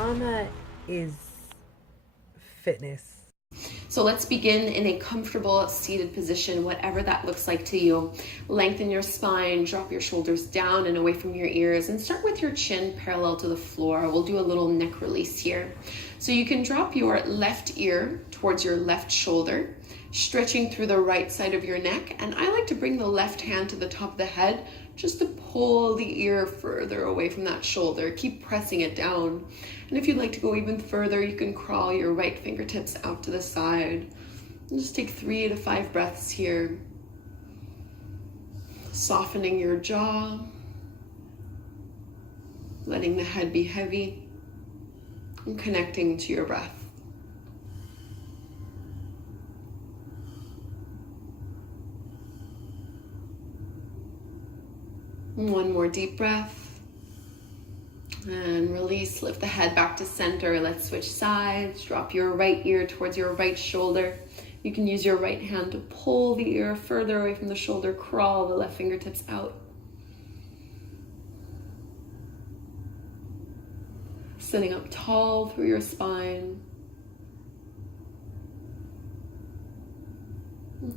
Trauma is fitness. So let's begin in a comfortable seated position, whatever that looks like to you. Lengthen your spine, drop your shoulders down and away from your ears, and start with your chin parallel to the floor. We'll do a little neck release here. So you can drop your left ear towards your left shoulder, stretching through the right side of your neck. And I like to bring the left hand to the top of the head just to pull the ear further away from that shoulder. Keep pressing it down. And if you'd like to go even further, you can crawl your right fingertips out to the side. And just take 3 to 5 breaths here. Softening your jaw. Letting the head be heavy. And connecting to your breath. One more deep breath. And release, lift the head back to center. Let's switch sides. Drop your right ear towards your right shoulder. You can use your right hand to pull the ear further away from the shoulder. Crawl the left fingertips out. Sitting up tall through your spine.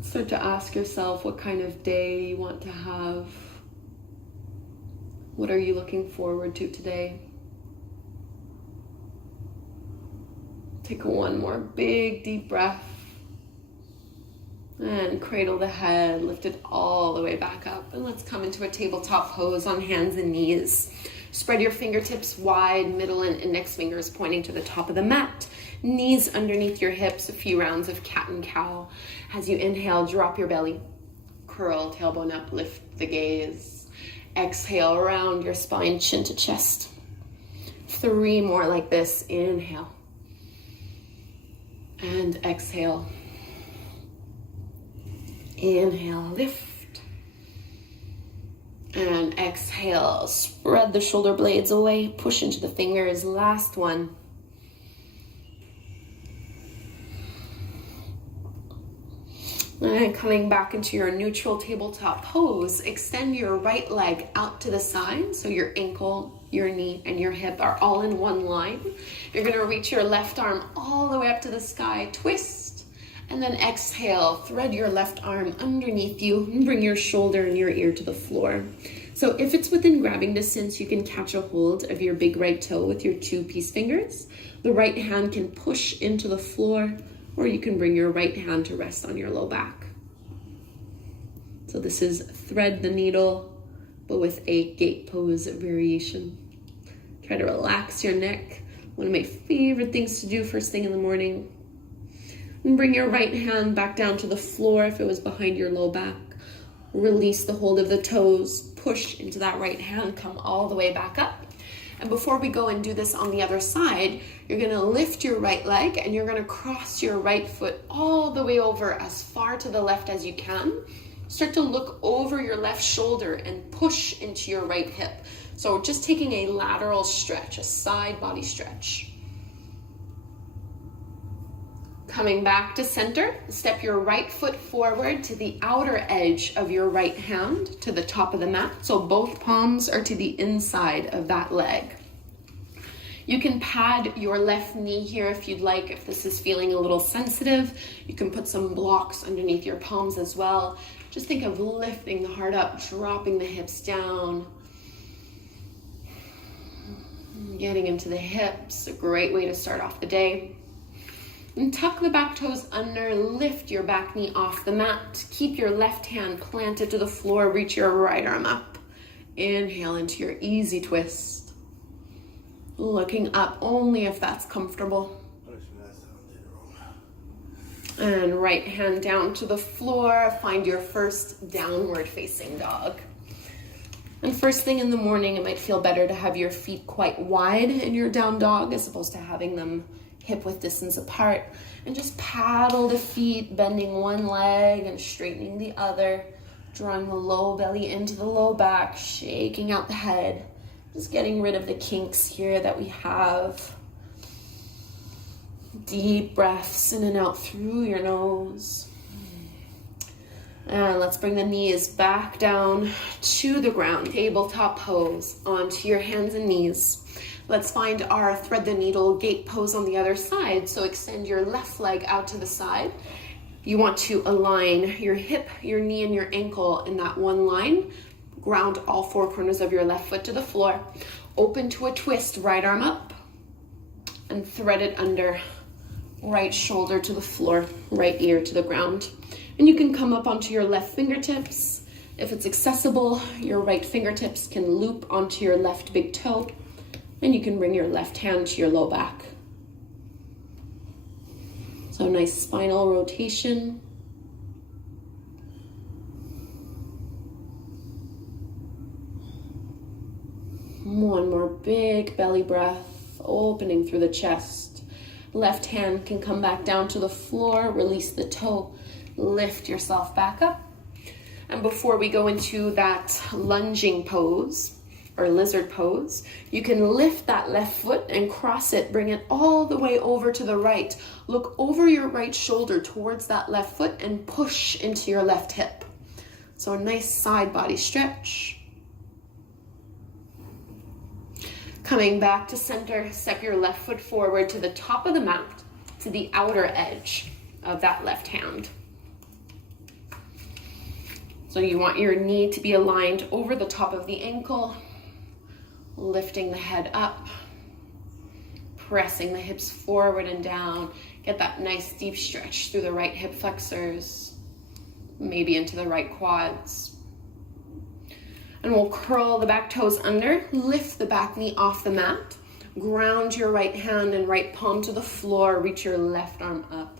Start to ask yourself what kind of day you want to have. What are you looking forward to today? Take one more big deep breath. And cradle the head, lift it all the way back up. And let's come into a tabletop pose on hands and knees. Spread your fingertips wide, middle and index fingers pointing to the top of the mat. Knees underneath your hips, a few rounds of cat and cow. As you inhale, drop your belly. Curl, tailbone up, lift the gaze. Exhale, round your spine, chin to chest. 3 more like this. Inhale. And exhale. Inhale, lift. And exhale, spread the shoulder blades away, push into the fingers. Last one. And coming back into your neutral tabletop pose, extend your right leg out to the side. So your ankle, your knee, and your hip are all in one line. You're gonna reach your left arm all the way up to the sky, twist, and then exhale, thread your left arm underneath you, and bring your shoulder and your ear to the floor. So if it's within grabbing distance, you can catch a hold of your big right toe with your 2 peace fingers. The right hand can push into the floor, or you can bring your right hand to rest on your low back. So this is thread the needle, but with a gate pose variation. Try to relax your neck. One of my favorite things to do first thing in the morning. And bring your right hand back down to the floor if it was behind your low back. Release the hold of the toes, push into that right hand, come all the way back up. And before we go and do this on the other side, you're gonna lift your right leg and you're gonna cross your right foot all the way over as far to the left as you can. Start to look over your left shoulder and push into your right hip. So just taking a lateral stretch, a side body stretch. Coming back to center, step your right foot forward to the outer edge of your right hand to the top of the mat. So both palms are to the inside of that leg. You can pad your left knee here if you'd like, if this is feeling a little sensitive. You can put some blocks underneath your palms as well. Just think of lifting the heart up, dropping the hips down. Getting into the hips, a great way to start off the day. And tuck the back toes under, lift your back knee off the mat. Keep your left hand planted to the floor, reach your right arm up. Inhale into your easy twist. Looking up only if that's comfortable. And right hand down to the floor, find your first downward facing dog. And first thing in the morning, it might feel better to have your feet quite wide in your down dog as opposed to having them hip width distance apart. And just paddle the feet, bending one leg and straightening the other, drawing the low belly into the low back, shaking out the head. Just getting rid of the kinks here that we have. Deep breaths in and out through your nose. And let's bring the knees back down to the ground. Tabletop pose, onto your hands and knees. Let's find our thread the needle gate pose on the other side. So extend your left leg out to the side. You want to align your hip, your knee, and your ankle in that one line. Ground all four corners of your left foot to the floor. Open to a twist, right arm up, and thread it under. Right shoulder to the floor, right ear to the ground. And you can come up onto your left fingertips. If it's accessible, your right fingertips can loop onto your left big toe, and you can bring your left hand to your low back. So nice spinal rotation. One more big belly breath, opening through the chest. Left hand can come back down to the floor, release the toe, lift yourself back up. And before we go into that lunging pose or lizard pose, you can lift that left foot and cross it, bring it all the way over to the right. Look over your right shoulder towards that left foot and push into your left hip. So a nice side body stretch. Coming back to center, step your left foot forward to the top of the mat, to the outer edge of that left hand. So you want your knee to be aligned over the top of the ankle, lifting the head up, pressing the hips forward and down. Get that nice deep stretch through the right hip flexors, maybe into the right quads. And we'll curl the back toes under, lift the back knee off the mat, ground your right hand and right palm to the floor, reach your left arm up.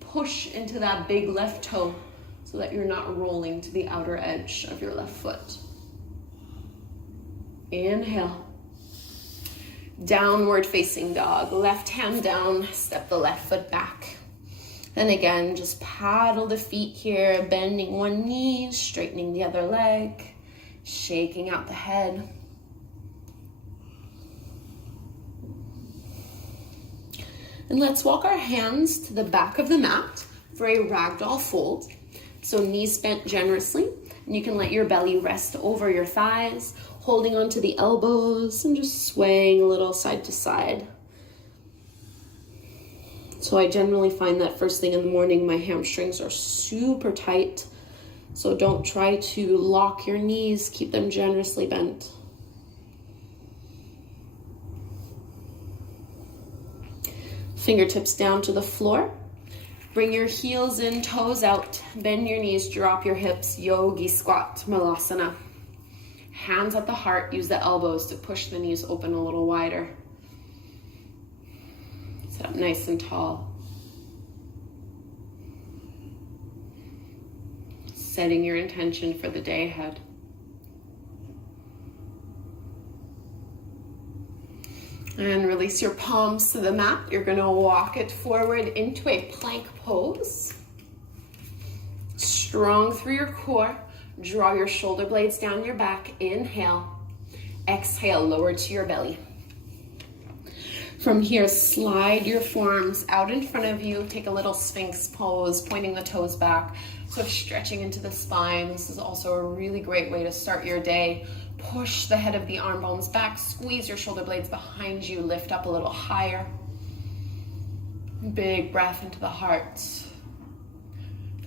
Push into that big left toe so that you're not rolling to the outer edge of your left foot. Inhale. Downward facing dog, left hand down, step the left foot back. Then again, just paddle the feet here, bending one knee, straightening the other leg. Shaking out the head. And let's walk our hands to the back of the mat for a ragdoll fold. So knees bent generously, and you can let your belly rest over your thighs, holding onto the elbows and just swaying a little side to side. So I generally find that first thing in the morning, my hamstrings are super tight. So don't try to lock your knees, keep them generously bent. Fingertips down to the floor. Bring your heels in, toes out. Bend your knees, drop your hips, yogi squat, malasana. Hands at the heart, use the elbows to push the knees open a little wider. Sit up nice and tall. Setting your intention for the day ahead. And release your palms to the mat. You're going to walk it forward into a plank pose. Strong through your core. Draw your shoulder blades down your back. Inhale. Exhale, lower to your belly. From here, slide your forearms out in front of you. Take a little sphinx pose, pointing the toes back. So stretching into the spine. This is also a really great way to start your day. Push the head of the arm bones back. Squeeze your shoulder blades behind you. Lift up a little higher. Big breath into the heart.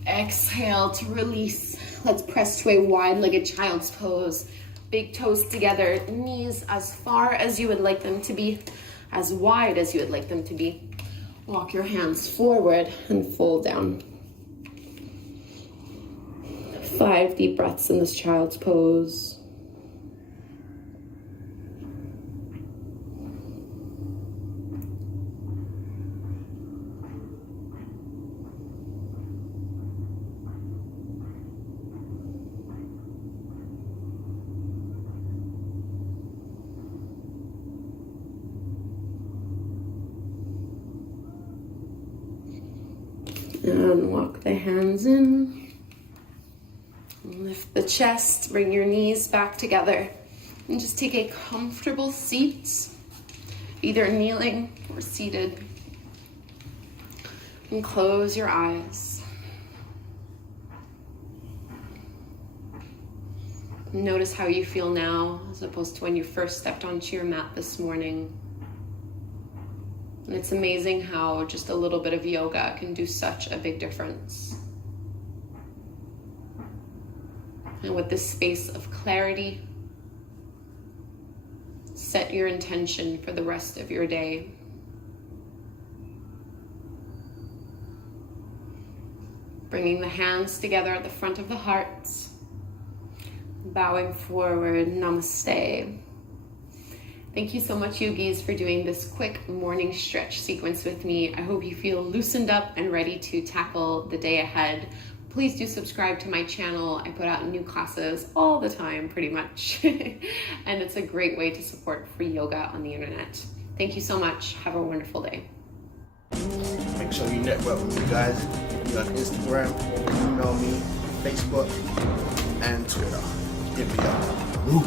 Exhale to release. Let's press to a wide-legged child's pose. Big toes together. Knees as far as you would like them to be. As wide as you would like them to be. Walk your hands forward and fold down. 5 deep breaths in this child's pose. And walk the hands in. Lift the chest, bring your knees back together, and just take a comfortable seat, either kneeling or seated. And close your eyes. Notice how you feel now as opposed to when you first stepped onto your mat this morning. And it's amazing how just a little bit of yoga can do such a big difference. And with this space of clarity, set your intention for the rest of your day. Bringing the hands together at the front of the heart. Bowing forward, namaste. Thank you so much, yogis, for doing this quick morning stretch sequence with me. I hope you feel loosened up and ready to tackle the day ahead. Please do subscribe to my channel. I put out new classes all the time, pretty much. And it's a great way to support free yoga on the internet. Thank you so much. Have a wonderful day. Make sure you network with me, guys. You on Instagram, email me, Facebook, and Twitter. Hit me up. Woo.